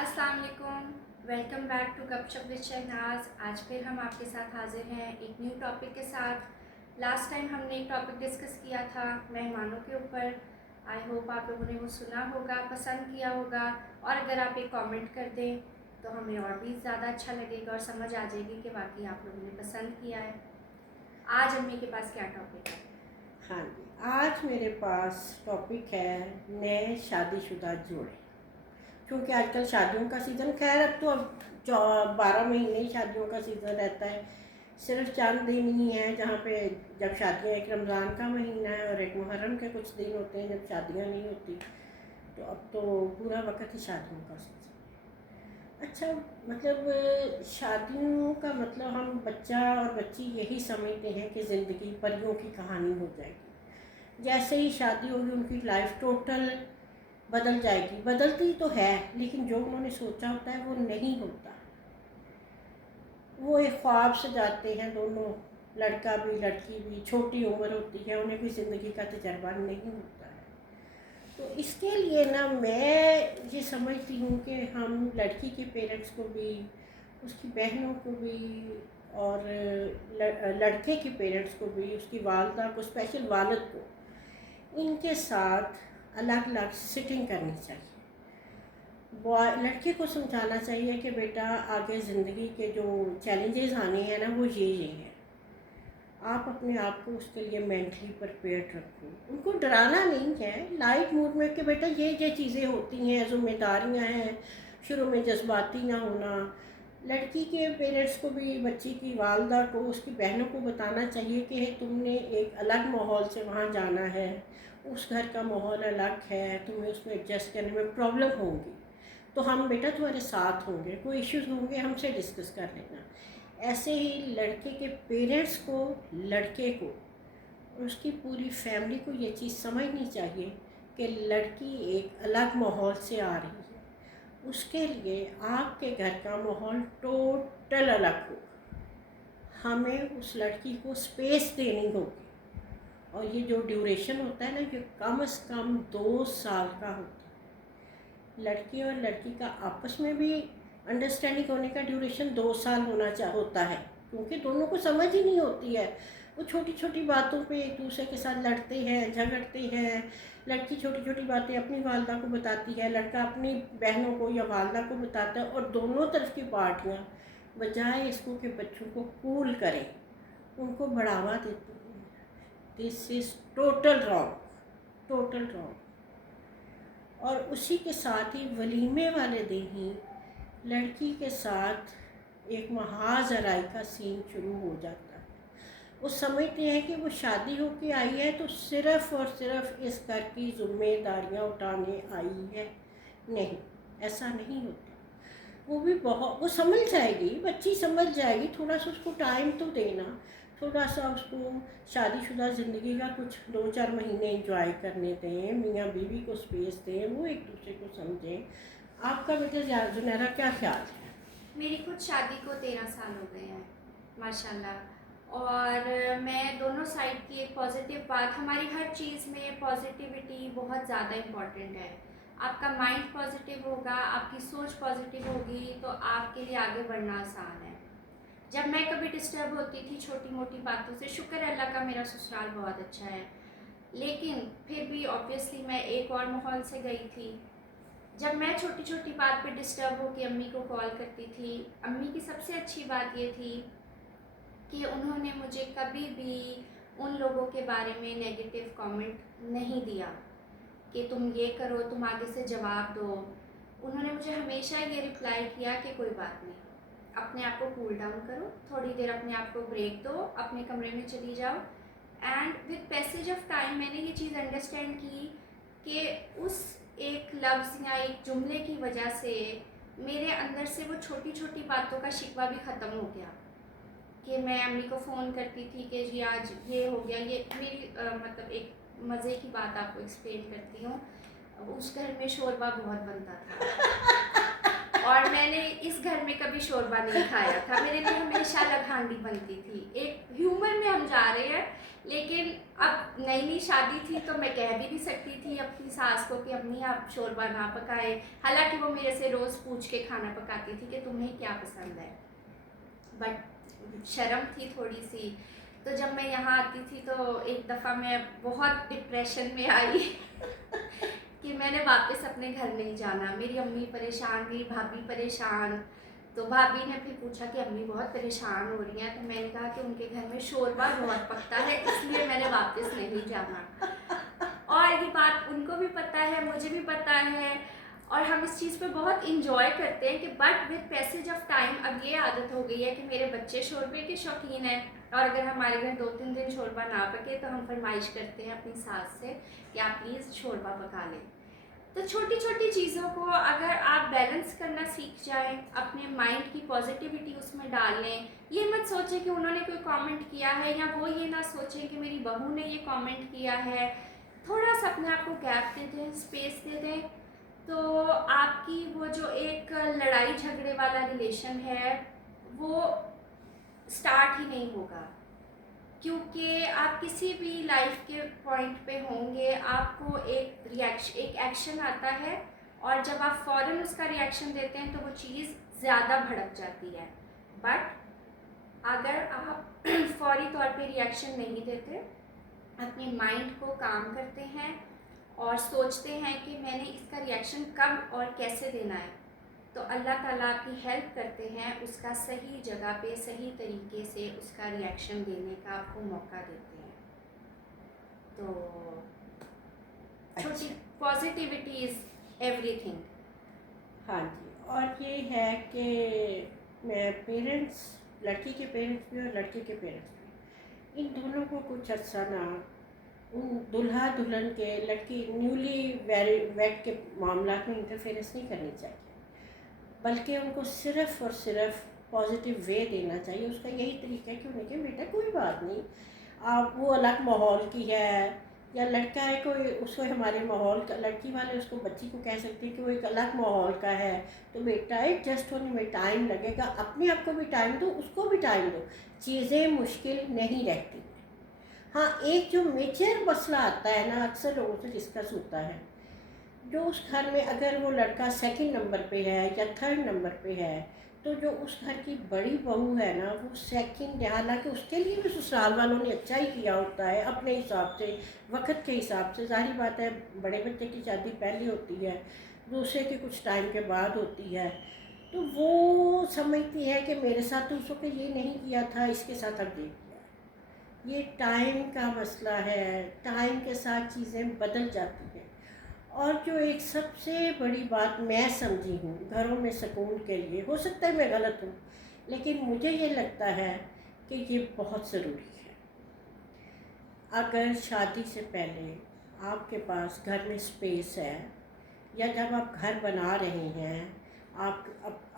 अस्सलाम वालेकुम। Welcome back to गपशप विद शहनाज। आज फिर हम आपके साथ हाजिर हैं एक न्यू टॉपिक के साथ। लास्ट टाइम हमने एक टॉपिक डिस्कस किया था मेहमानों के ऊपर। आई होप आप लोगों ने वो सुना होगा, पसंद किया होगा, और अगर आप एक कमेंट कर दें तो हमें और भी ज़्यादा अच्छा लगेगा और समझ आ जाएगी कि वाकई आप लोगों ने पसंद किया है। आज अम्मी के पास क्या टॉपिक है? हाँ जी, आज मेरे पास टॉपिक है नए शादीशुदा जोड़े। क्योंकि आजकल शादियों का सीज़न, खैर अब 12 महीने ही शादियों का सीज़न रहता है। सिर्फ चंद दिन ही है जहाँ पे जब शादियाँ, एक रमज़ान का महीना है और एक मुहर्रम के कुछ दिन होते हैं जब शादियाँ नहीं होती। तो अब तो पूरा वक्त ही शादियों का सीज़न। अच्छा, मतलब शादियों का मतलब हम बच्चा और बच्ची यही समझते हैं कि ज़िंदगी परियों की कहानी हो जाएगी। जैसे ही शादी होगी उनकी लाइफ टोटल बदल जाएगी। बदलती तो है लेकिन जो उन्होंने सोचा होता है वो नहीं होता। वो एक ख्वाब से जाते हैं दोनों, लड़का भी लड़की भी। छोटी उम्र होती है, उन्हें भी ज़िंदगी का तजर्बा नहीं होता है। तो इसके लिए ना मैं ये समझती हूँ कि हम लड़की के पेरेंट्स को भी, उसकी बहनों को भी, और लड़के के पेरेंट्स को भी, उसकी वालदा को, स्पेशल वालिद को, इनके साथ अलग अलग सिटिंग करनी चाहिए। लड़के को समझाना चाहिए कि बेटा आगे ज़िंदगी के जो चैलेंजेस आने हैं ना वो ये हैं। आप अपने आप को उसके लिए मेंटली प्रिपेयर्ड रखो। उनको डराना नहीं है, लाइट मूड में कि बेटा ये चीज़ें होती हैं, जिम्मेदारियां हैं। शुरू में जज्बाती ना होना। लड़की के पेरेंट्स को भी बच्ची की वालदा को, उसकी बहनों को बताना चाहिए कि तुमने एक अलग माहौल से वहाँ जाना है, उस घर का माहौल अलग है, तुम्हें उसमें एडजस्ट करने में प्रॉब्लम होगी। तो हम बेटा तुम्हारे साथ होंगे, कोई इश्यूज होंगे हमसे डिस्कस कर लेना। ऐसे ही लड़के के पेरेंट्स को, लड़के को और उसकी पूरी फैमिली को ये चीज़ समझनी चाहिए कि लड़की एक अलग माहौल से आ रही है। उसके लिए आपके घर का माहौल टोटल अलग हो। हमें उस लड़की को स्पेस देनी होगी। और ये जो ड्यूरेशन होता है ना, ये कम से कम 2 साल का होता है। लड़की और लड़की का आपस में भी अंडरस्टैंडिंग होने का ड्यूरेशन 2 साल होता है। क्योंकि दोनों को समझ ही नहीं होती है। वो छोटी छोटी बातों पे एक दूसरे के साथ लड़ते हैं, झगड़ते हैं। लड़की छोटी छोटी बातें अपनी वालदा को बताती है, लड़का अपनी बहनों को या वालदा को बताता है, और दोनों तरफ की पार्टियाँ बजाय इसको कि बच्चों को कूल करें, उनको बढ़ावा देती हैं। This is total wrong, total wrong. और उसी के साथ ही वलीमे वाले दिन ही लड़की के साथ एक महाजराई का सीन शुरू हो जाता है। वो समझते हैं कि वो शादी होके आई है तो सिर्फ़ और सिर्फ इस घर की जिम्मेदारियां उठाने आई है। नहीं, ऐसा नहीं होता। वो समझ जाएगी, बच्ची समझ जाएगी। थोड़ा सा उसको टाइम तो देना, थोड़ा सा उसको शादीशुदा ज़िंदगी का कुछ 2-4 महीने एंजॉय करने दें, मियाँ बीवी को स्पेस दें, वो एक दूसरे को समझें। आपका बेटा जुनैरा क्या ख्याल है? मेरी खुद शादी को 13 साल हो गए हैं माशाल्लाह। और मैं दोनों साइड की एक पॉजिटिव बात, हमारी हर चीज़ में पॉजिटिविटी बहुत ज़्यादा इम्पॉर्टेंट है। आपका माइंड पॉजिटिव होगा, आपकी सोच पॉजिटिव होगी तो आपके लिए आगे बढ़ना आसान है। जब मैं कभी डिस्टर्ब होती थी छोटी मोटी बातों से, शुक्र है अल्लाह का मेरा ससुराल बहुत अच्छा है, लेकिन फिर भी ऑब्वियसली मैं एक और माहौल से गई थी। जब मैं छोटी छोटी बात पे डिस्टर्ब होकर अम्मी को कॉल करती थी, अम्मी की सबसे अच्छी बात ये थी कि उन्होंने मुझे कभी भी उन लोगों के बारे में नेगेटिव कमेंट नहीं दिया कि तुम ये करो, तुम आगे से जवाब दो। उन्होंने मुझे हमेशा ये रिप्लाई किया कि कोई बात नहीं, अपने आप को कूल डाउन करो, थोड़ी देर अपने आप को ब्रेक दो, अपने कमरे में चली जाओ। And with passage of time मैंने ये चीज़ अंडरस्टैंड की कि उस एक लफ्ज़ या एक जुमले की वजह से मेरे अंदर से वो छोटी छोटी बातों का शिकवा भी ख़त्म हो गया। कि मैं अम्मी को फ़ोन करती थी कि जी आज ये हो गया, ये मेरी मतलब एक मज़े की बात आपको एक्सप्लेन करती हूँ। उस घर में शोरबा बहुत बनता था और मैंने इस घर में कभी शोरबा नहीं खाया था। मेरे लिए हमेशा अलग हांडी बनती थी, एक ह्यूमर में हम जा रहे हैं। लेकिन अब नई नई शादी थी तो मैं कह भी नहीं सकती थी अपनी सास को कि अम्मी आप शोरबा ना पकाए। हालांकि वो मेरे से रोज़ पूछ के खाना पकाती थी कि तुम्हें क्या पसंद है, बट शर्म थी थोड़ी सी। तो जब मैं यहाँ आती थी तो एक दफ़ा मैं बहुत डिप्रेशन में आई कि मैंने वापस अपने घर नहीं जाना। मेरी अम्मी परेशान, मेरी भाभी परेशान। तो भाभी ने फिर पूछा कि अम्मी बहुत परेशान हो रही हैं, तो मैंने कहा कि उनके घर में शोरबा बहुत पकता है, इसलिए मैंने वापस नहीं जाना। और ये बात उनको भी पता है, मुझे भी पता है, और हम इस चीज़ पे बहुत इंजॉय करते हैं कि but with passage of time अब ये आदत हो गई है कि मेरे बच्चे शोरबे के शौकीन हैं, और अगर हमारे घर 2-3 दिन शोरबा ना पके तो हम फरमाइश करते हैं अपनी सास से कि आप प्लीज़ शोरबा पका लें। तो छोटी छोटी चीज़ों को अगर आप बैलेंस करना सीख जाएं, अपने माइंड की पॉजिटिविटी उसमें डाल लें। ये मत सोचें कि उन्होंने कोई कमेंट किया है, या वो ये ना सोचें कि मेरी बहू ने ये कमेंट किया है। थोड़ा सा अपने आप को गैप दे दें, स्पेस दे दें, तो आपकी वो जो एक लड़ाई झगड़े वाला रिलेशन है वो स्टार्ट ही नहीं होगा। क्योंकि आप किसी भी लाइफ के पॉइंट पे होंगे, आपको एक एक्शन आता है, और जब आप फ़ौरन उसका रिएक्शन देते हैं तो वो चीज़ ज़्यादा भड़क जाती है। बट अगर आप फौरी तौर पे रिएक्शन नहीं देते, अपने माइंड को काम करते हैं और सोचते हैं कि मैंने इसका रिएक्शन कब और कैसे देना है, तो अल्लाह ताला आपकी हेल्प करते हैं, उसका सही जगह पे सही तरीके से उसका रिएक्शन देने का आपको मौका देते हैं। तो छोटी पॉजिटिविटी इज़ एवरीथिंग। हाँ जी, और ये है कि मैं पेरेंट्स, लड़की के पेरेंट्स भी और लड़के के पेरेंट्स भी, इन दोनों को कुछ अर्सा ना उन दुल्हा दुल्हन के, लड़की न्यूली वेड के मामला में इंटरफेरेंस नहीं करनी चाहिए, बल्कि उनको सिर्फ़ और सिर्फ पॉजिटिव वे देना चाहिए। उसका यही तरीका है कि उन्हें कि बेटा कोई बात नहीं, आप वो अलग माहौल की है, या लड़का है कोई, उसको हमारे माहौल का, लड़की वाले उसको, बच्ची को कह सकते हैं कि वो एक अलग माहौल का है, तो बेटा एडजस्ट होने में टाइम लगेगा, अपने आप को भी टाइम दो, उसको भी टाइम दो, चीज़ें मुश्किल नहीं रहती। हाँ, एक जो मेजर मसला आता है ना, अक्सर लोगों से डिस्कस होता है, जो उस घर में अगर वो लड़का सेकंड नंबर पे है या थर्ड नंबर पे है, तो जो उस घर की बड़ी बहू है ना, वो सेकंड, हालांकि उसके लिए भी ससुराल वालों ने अच्छा ही किया होता है अपने हिसाब से, वक्त के हिसाब से। जाहिर बात है बड़े बच्चे की शादी पहले होती है, दूसरे की कुछ टाइम के बाद होती है, तो वो समझती है कि मेरे साथ तो उसको ये नहीं किया था, इसके साथ अब ये किया। ये टाइम का मसला है, टाइम के साथ चीज़ें बदल जाती हैं। और जो एक सबसे बड़ी बात मैं समझी हूँ घरों में सुकून के लिए, हो सकता है मैं गलत हूँ, लेकिन मुझे ये लगता है कि ये बहुत ज़रूरी है। अगर शादी से पहले आपके पास घर में स्पेस है, या जब आप घर बना रहे हैं, आप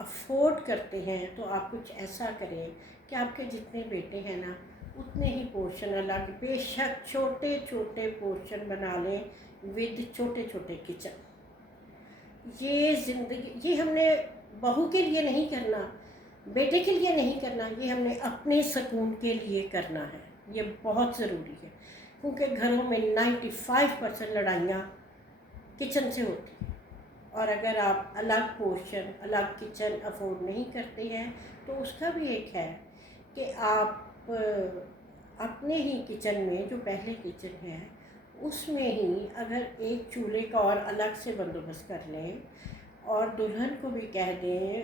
अफोर्ड करते हैं, तो आप कुछ ऐसा करें कि आपके जितने बेटे हैं ना, उतने ही पोर्शन अलग, बेशक छोटे छोटे पोर्शन बना लें विद छोटे छोटे किचन। ये ज़िंदगी, ये हमने बहू के लिए नहीं करना, बेटे के लिए नहीं करना, ये हमने अपने सुकून के लिए करना है। ये बहुत ज़रूरी है, क्योंकि घरों में 95% लड़ाइयाँ किचन से होती हैं, और अगर आप अलग पोर्शन, अलग किचन अफोर्ड नहीं करते हैं, तो उसका भी एक है कि आप अपने ही किचन में, जो पहले किचन है उसमें ही अगर एक चूल्हे का और अलग से बंदोबस्त कर लें, और दुल्हन को भी कह दें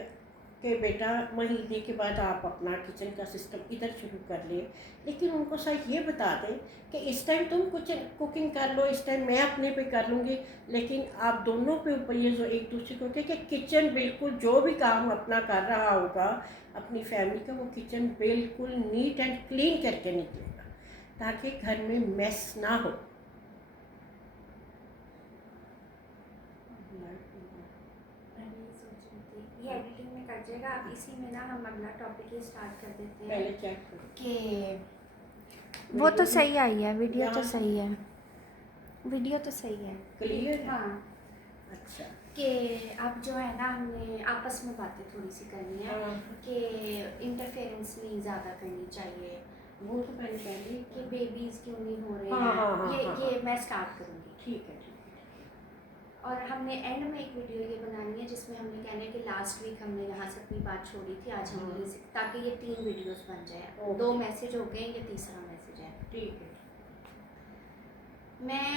कि बेटा महीने के बाद आप अपना किचन का सिस्टम इधर शुरू कर लें, लेकिन उनको साथ ये बता दें कि इस टाइम तुम कुकिंग कर लो, इस टाइम मैं अपने पे कर लूँगी, लेकिन आप दोनों के ऊपर ये जो एक दूसरे को कहे कि किचन बिल्कुल, जो भी काम अपना कर रहा होगा अपनी फैमिली का, वो किचन बिल्कुल नीट एंड क्लीन करके निकलेगा, ताकि घर में मेस ना हो। ये एडिटिंग में कट जाएगा। आप इसी में ना हम अगला टॉपिक ही स्टार्ट कर देते हैं पहले चेक करो कि वो तो सही आई है, वीडियो तो सही है, वीडियो तो सही है, क्लियर। हाँ। अच्छा, कि अब जो है ना, हमने आपस में बातें थोड़ी सी करनी है कि इंटरफेरेंस नहीं ज़्यादा करनी चाहिए, वो तो मैंने पहले कि बेबीज़ क्यों नहीं हो रहे हाँ, हैं, हाँ, हाँ, ये हाँ, ये हाँ। मैं स्टार्ट करूँगी। ठीक है, ठीक और हमने एंड में एक वीडियो ये बनानी है जिसमें हमने कहना है कि लास्ट वीक हमने यहाँ से अपनी बात छोड़ी थी, आज हम हाँ। ये ताकि ये 3 वीडियोस बन जाए। ओके। 2 मैसेज हो गए, ये तीसरा मैसेज है। ठीक है। मैं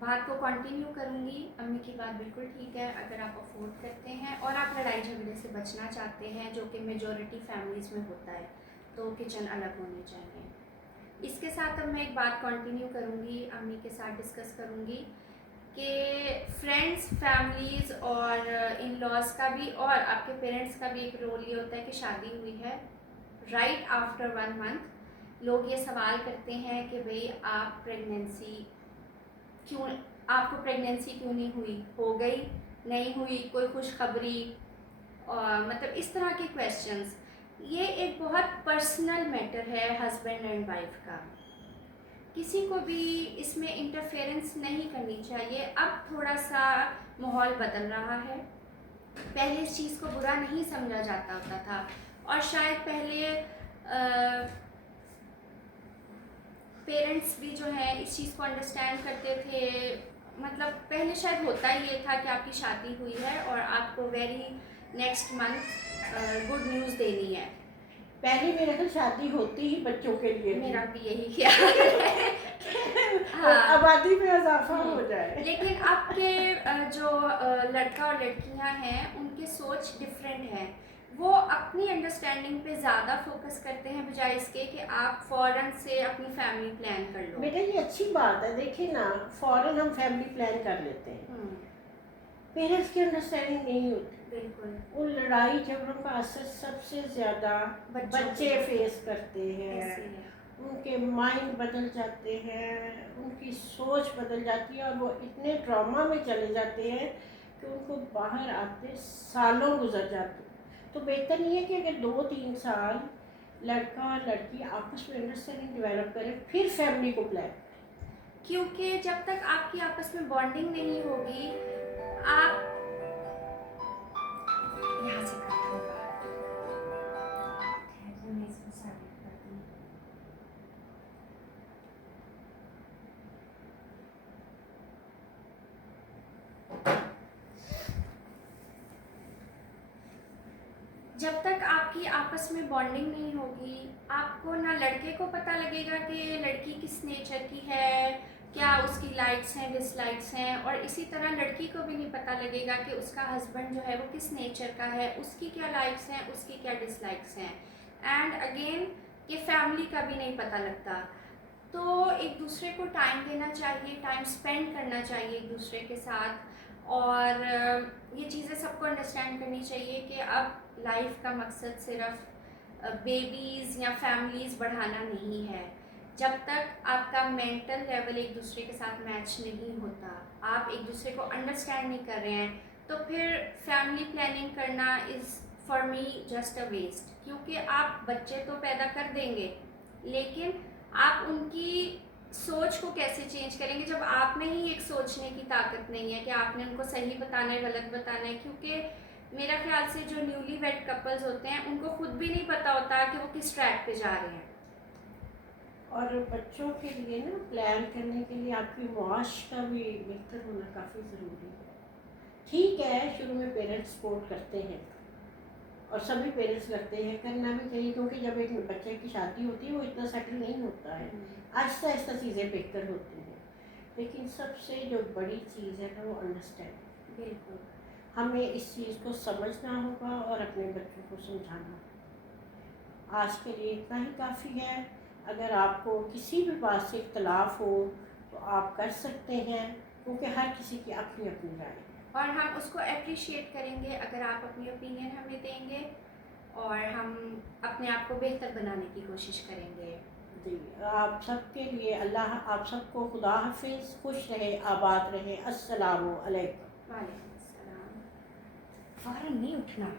बात को कंटिन्यू करूँगी। अम्मी की बात बिल्कुल ठीक है, अगर आप अफोर्ड करते हैं और आप लड़ाई झगड़े से बचना चाहते हैं, जो कि मेजॉरिटी फैमिलीज़ में होता है, तो किचन अलग होनी चाहिए। इसके साथ अब मैं एक बात कंटिन्यू करूँगी, अम्मी के साथ डिस्कस करूँगी कि फ्रेंड्स, फैमिलीज़ और इन लॉज का भी और आपके पेरेंट्स का भी एक रोल ये होता है कि शादी हुई है, राइट आफ्टर 1 मंथ लोग ये सवाल करते हैं कि भाई आप प्रेगनेंसी क्यों, आपको प्रेगनेंसी क्यों नहीं हुई, हो गई, नहीं हुई, कोई खुशखबरी, और मतलब इस तरह के क्वेश्चंस। ये एक बहुत पर्सनल मैटर है हस्बैंड एंड वाइफ का, किसी को भी इसमें इंटरफेरेंस नहीं करनी चाहिए। अब थोड़ा सा माहौल बदल रहा है, पहले इस चीज़ को बुरा नहीं समझा जाता होता था, और शायद पहले पेरेंट्स भी जो है इस चीज़ को अंडरस्टैंड करते थे। मतलब पहले शायद होता ही ये था कि आपकी शादी हुई है और आपको very next month good news देनी है। पहले मेरे ख्याल शादी होती ही बच्चों के लिए थी। मेरा भी यही ख्याल है। और हाँ, आबादी में इजाफा हो जाए। लेकिन अब के जो लड़का और लड़कियां हैं उनकी सोच डिफरेंट है। वो अपनी अंडरस्टैंडिंग पे ज़्यादा फोकस करते हैं बजाय इसके कि आप फ़ौरन से अपनी फैमिली प्लान कर लो। बेटा ये अच्छी बात है, देखिए ना, फौरन हम फैमिली प्लान कर लेते हैं, पेरेंट्स की अंडरस्टैंडिंग नहीं होती। बिल्कुल। वो लड़ाई झगड़ों का असर सबसे ज़्यादा बच्चों बच्चे पे फेस करते हैं। ऐसे है। उनके माइंड बदल जाते हैं, उनकी सोच बदल जाती है और वो इतने ट्रॉमा में चले जाते हैं कि उनको बाहर आते सालों गुजर जाते हैं। तो बेहतर नहीं है कि अगर 2-3 साल लड़का और लड़की आपस में अंडरस्टैंडिंग डेवलप करें, फिर फैमिली को प्लान। क्योंकि जब तक आपकी आपस में बॉन्डिंग नहीं होगी, आप यहाँ से कट होगा। खैर, मैं इसको साइड कर दूँ। जब तक आपकी आपस में बॉन्डिंग नहीं होगी, आपको ना लड़के को पता लगेगा कि लड़की किस नेचर की है, क्या उसकी लाइक्स हैं, डिसलाइक्स हैं, और इसी तरह लड़की को भी नहीं पता लगेगा कि उसका हस्बैंड जो है वो किस नेचर का है, उसकी क्या लाइक्स हैं, उसकी क्या डिसलाइक्स हैं। एंड अगेन कि फैमिली का भी नहीं पता लगता। तो एक दूसरे को टाइम देना चाहिए, टाइम स्पेंड करना चाहिए एक दूसरे के साथ, और ये चीज़ें सबको अंडरस्टैंड करनी चाहिए कि अब लाइफ का मकसद सिर्फ बेबीज़ या फैमिलीज़ बढ़ाना नहीं है। जब तक आपका मेंटल लेवल एक दूसरे के साथ मैच नहीं होता, आप एक दूसरे को अंडरस्टैंड नहीं कर रहे हैं, तो फिर फैमिली प्लानिंग करना is for me just a waste. क्योंकि आप बच्चे तो पैदा कर देंगे, लेकिन आप उनकी सोच को कैसे चेंज करेंगे जब आप में ही एक सोचने की ताकत नहीं है कि आपने उनको सही बताना है, गलत बताना है। क्योंकि मेरा ख्याल से जो न्यूली वेड कपल्स होते हैं उनको खुद भी नहीं पता होता कि वो किस ट्रैक पे जा रहे हैं। और बच्चों के लिए ना प्लान करने के लिए आपकी मुआश का भी बेहतर होना काफ़ी ज़रूरी है। ठीक है, शुरू में पेरेंट्स सपोर्ट करते हैं और सभी पेरेंट्स करते हैं, करना भी चाहिए, क्योंकि जब एक बच्चे की शादी होती है वो इतना सेटल नहीं होता है, आहिस्ता आहिस्ता चीज़ें बेहतर होती हैं। लेकिन सबसे जो बड़ी चीज़ है ना वो अंडरस्टैंड। बिल्कुल। हमें इस चीज़ को समझना होगा और अपने बच्चों को समझाना। आज के लिए इतना ही काफ़ी है। अगर आपको किसी भी बात से इख्तलाफ हो तो आप कर सकते हैं, क्योंकि हर किसी की अपनी अपनी राय है। और हम उसको अप्रिशिएट करेंगे अगर आप अपनी ओपिनियन हमें देंगे, और हम अपने आप को बेहतर बनाने की कोशिश करेंगे। जी, आप सबके लिए अल्लाह आप सबको खुदा हाफिज़, खुश रहे, आबाद रहे। अस्सलामु अलैकुम। वालेकुम अस्सलाम। फ़ौरन नहीं उठना।